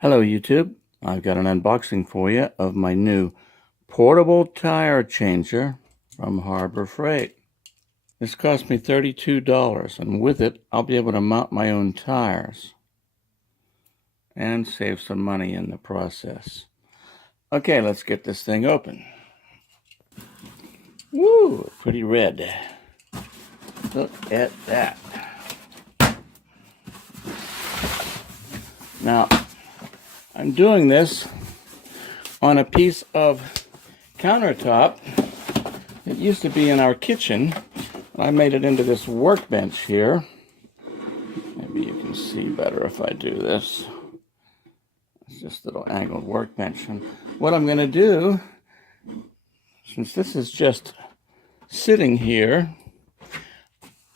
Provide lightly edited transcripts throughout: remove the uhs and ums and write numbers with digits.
Hello YouTube, I've got an unboxing for you of my new portable tire changer from Harbor Freight. This cost me $32 and with it I'll be able to mount my own tires and save some money in the process. Okay, let's get this thing open. Woo, pretty red. Look at that. Now, I'm doing this on a piece of countertop that used to be in our kitchen. I made it into this workbench here. Maybe you can see better if I do this. It's just a little angled workbench. And what I'm going to do, since this is just sitting here,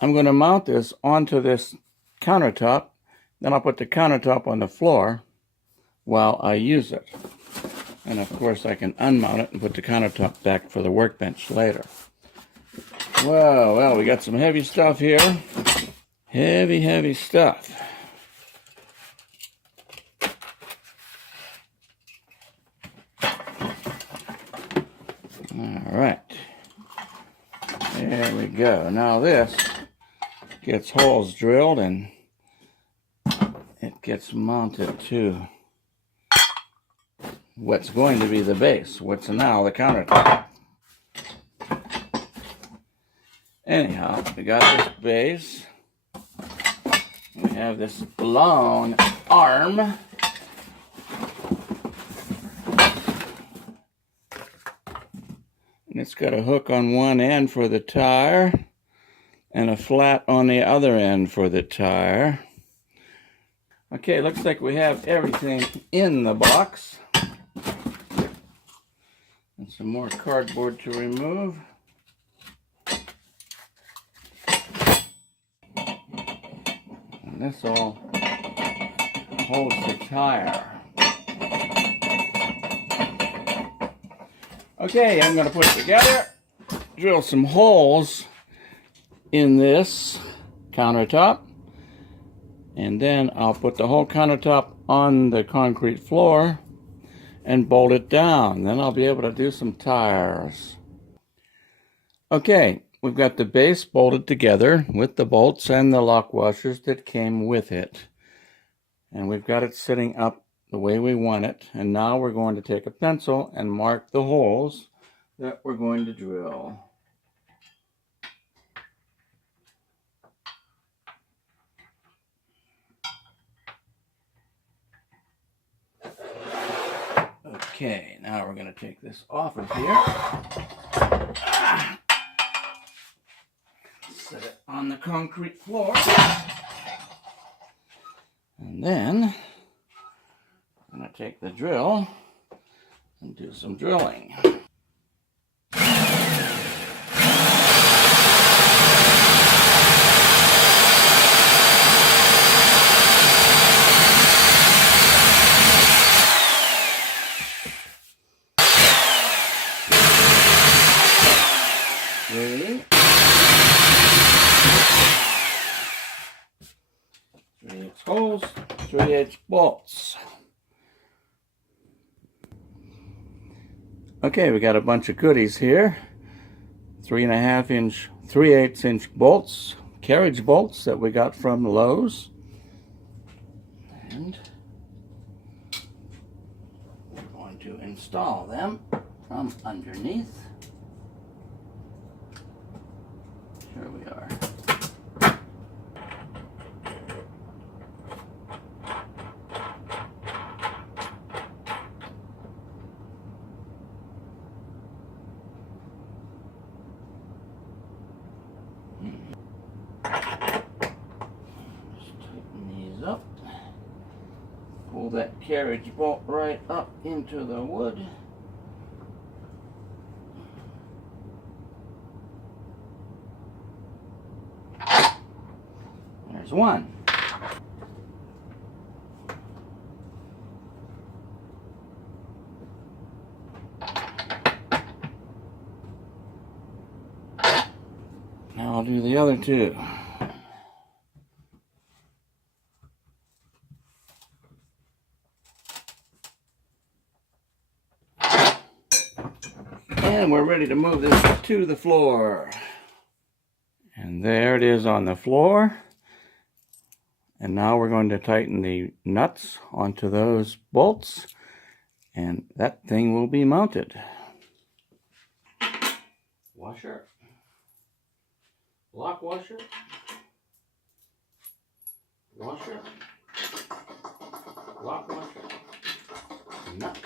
I'm going to mount this onto this countertop. Then I'll put the countertop on the floor while I use it. And of course I can unmount it and put the countertop back for the workbench later. Well, we got some heavy stuff here. Heavy stuff. All right. There we go. Now this gets holes drilled and it gets mounted to what's going to be the base, what's now the countertop. Anyhow, we got this base. We have this long arm. And it's got a hook on one end for the tire and a flat on the other end for the tire. Okay, looks like we have everything in the box. And some more cardboard to remove. And this all holds the tire. Okay, I'm going to put it together, drill some holes in this countertop, and then I'll put the whole countertop on the concrete floor and bolt it down. Then I'll be able to do some tires. Okay, we've got the base bolted together with the bolts and the lock washers that came with it. And we've got it sitting up the way we want it. And now we're going to take a pencil and mark the holes that we're going to drill. Okay, now we're going to take this off of here. Set it on the concrete floor. And then I'm going to take the drill and do some drilling. Three. 3/8 holes, 3/8 bolts. Okay, we got a bunch of goodies here. 3.5 inch, 3/8 inch bolts, carriage bolts that we got from Lowe's. And we're going to install them from underneath. Here we are. Just tighten these up. Pull that carriage bolt right up into the wood. There's one. Now I'll do the other two. And we're ready to move this to the floor. And there it is on the floor. And now we're going to tighten the nuts onto those bolts, and that thing will be mounted. Washer, lock washer, washer, lock washer, nut.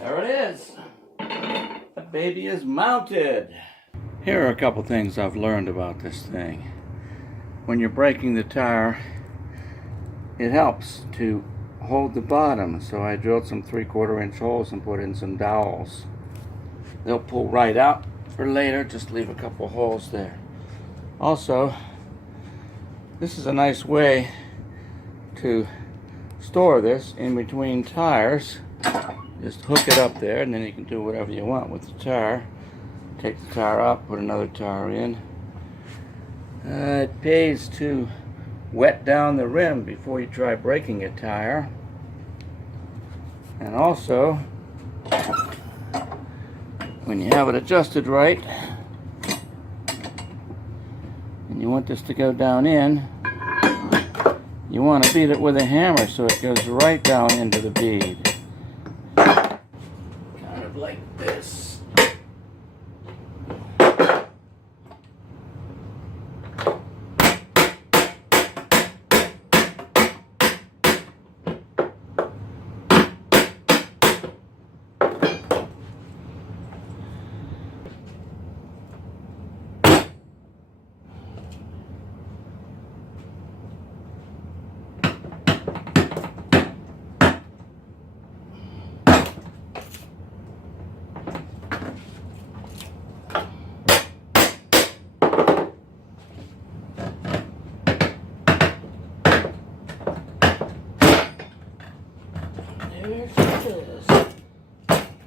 There it is. The baby is mounted. Here are a couple things I've learned about this thing. When you're breaking the tire, it helps to hold the bottom. So I drilled some 3/4 inch holes and put in some dowels. They'll pull right out for later. Just leave a couple holes there. Also, this is a nice way to store this in between tires. Just hook it up there, and then you can do whatever you want with the tire. Take the tire out, put another tire in. It pays to wet down the rim before you try breaking a tire. And also, when you have it adjusted right, and you want this to go down in, you want to beat it with a hammer so it goes right down into the bead. Kind of like this.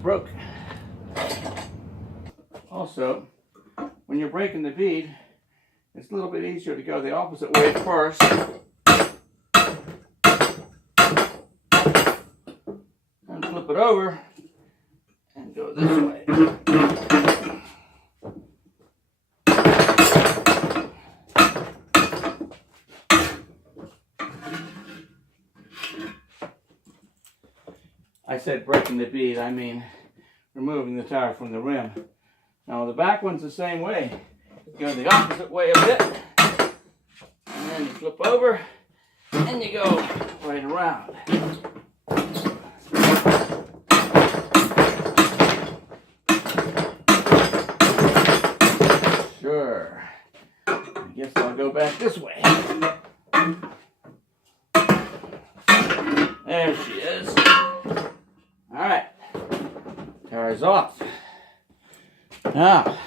Broke. Also, when you're breaking the bead, it's a little bit easier to go the opposite way first. And flip it over and go this way. I said breaking the bead, I mean removing the tire from the rim. Now the back one's the same way. You go the opposite way a bit, and then you flip over, and you go right around. Sure. I guess I'll go back this way. There she is. Alright, tire's off. Now,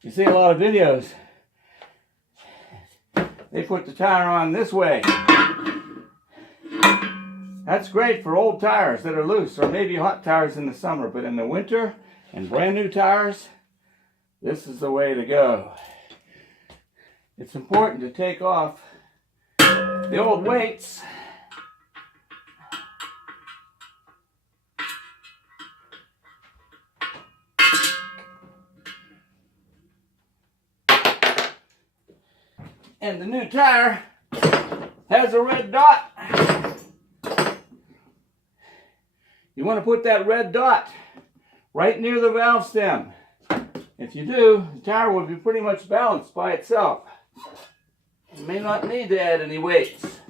you see a lot of videos. They put the tire on this way. That's great for old tires that are loose, or maybe hot tires in the summer, but in the winter and brand new tires, this is the way to go. It's important to take off the old weights. And the new tire has a red dot. You want to put that red dot right near the valve stem. If you do, the tire will be pretty much balanced by itself. You may not need to add any weights.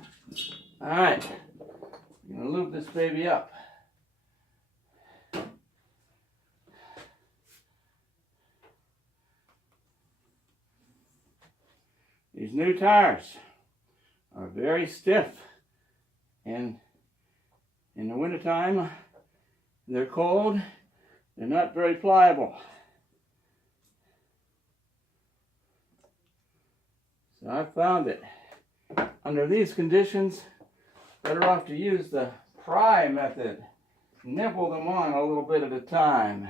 Alright, I'm going to lube this baby up. These new tires are very stiff, and in the wintertime, they're cold, they're not very pliable. So I found that under these conditions, better off to use the pry method. Nibble them on a little bit at a time.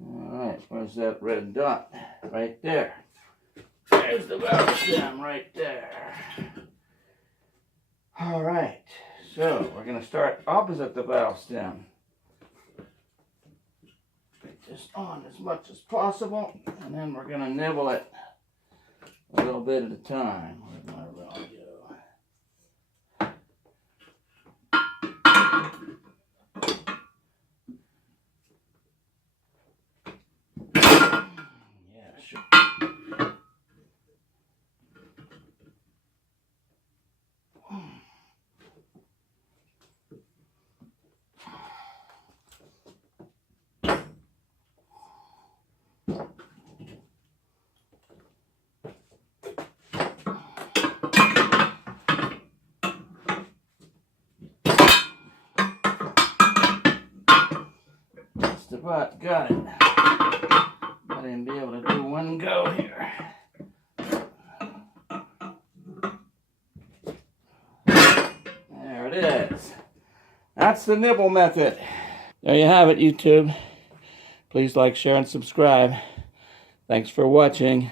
Alright, where's that red dot? Right there. There's the valve stem right there. Alright, so we're going to start opposite the valve stem. Get this on as much as possible, and then we're going to nibble it a little bit at a time. Where'd my rod go? Yeah, sure. Just about got it. Might even be able to do one go here. There it is. That's the nibble method. There you have it, YouTube. Please like, share, and subscribe. Thanks for watching.